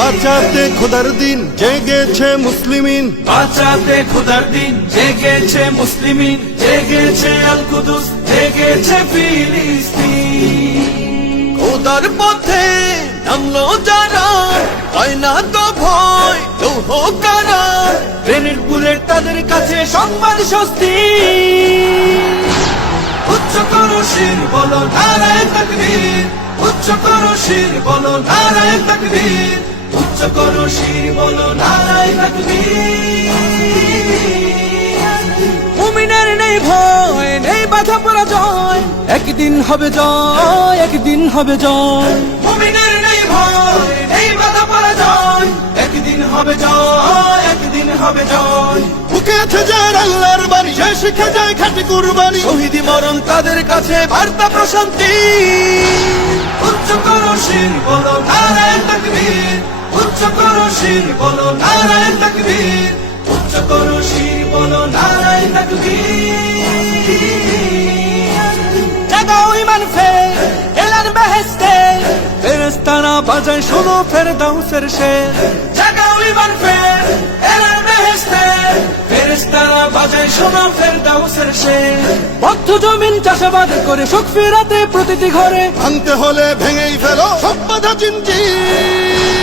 বাঁচাতে খোদার দিন জেগেছে মুসলিমিন। বাঁচাতে খোদার দিন জেগেছে মুসলিমিন জেগেছে আল কুদুস জেগেছে ফিলিস্তিন। খোদার পথে নামলো যারা হয় না তো ভয় লৌহ কারা। গ্রেনেড বুলেট তাদের কাছে সংবাদ স্বস্তি। উচ্চ করো শির বলো নারায় তকবীর। উচ্চ করো শির বলো নারায় তকবীর। উচ্চ করো শির বলো নারায় তকবীর। মুমিনের নেই ভয় নেই বাধা পরাজয়। একদিন হবে জয় একদিন হবে জয়। মুমিনের নেই ভয় নেই বাধা পরাজয়। একদিন হবে জয় একদিন হবে জয়। বুকে আছে যার আল্লাহর বাড়ি সে শিখে যায় খাটি কুরবানি। শহীদি মরণ তাদের কাছে বার্তা প্রশান্তি। উচ্চ করো শির বলো নারায়ণ তকবীর। উচ্চ করো শির বলো, নারায়ণ তকবীর। উচ্চ করো শির বলো, নারায়ণ তকবীর। জাগাও ইমান ফে এলান বেহেস্তে ফেরেস্তারা বাজায়, শোনো ফের দাউসের শের জাগাও ইমান ফে এলান বেহেস্তে ফেরেস্তারা বাজায়, শোনো ফের দাউসের শের। বদ্ধ জমিন চাষাবাদ করে সুখ ফেরাতে প্রতিটি ঘরে। ভাঙতে হলে ভেঙেই ফেলো সব বাধা চিনচিন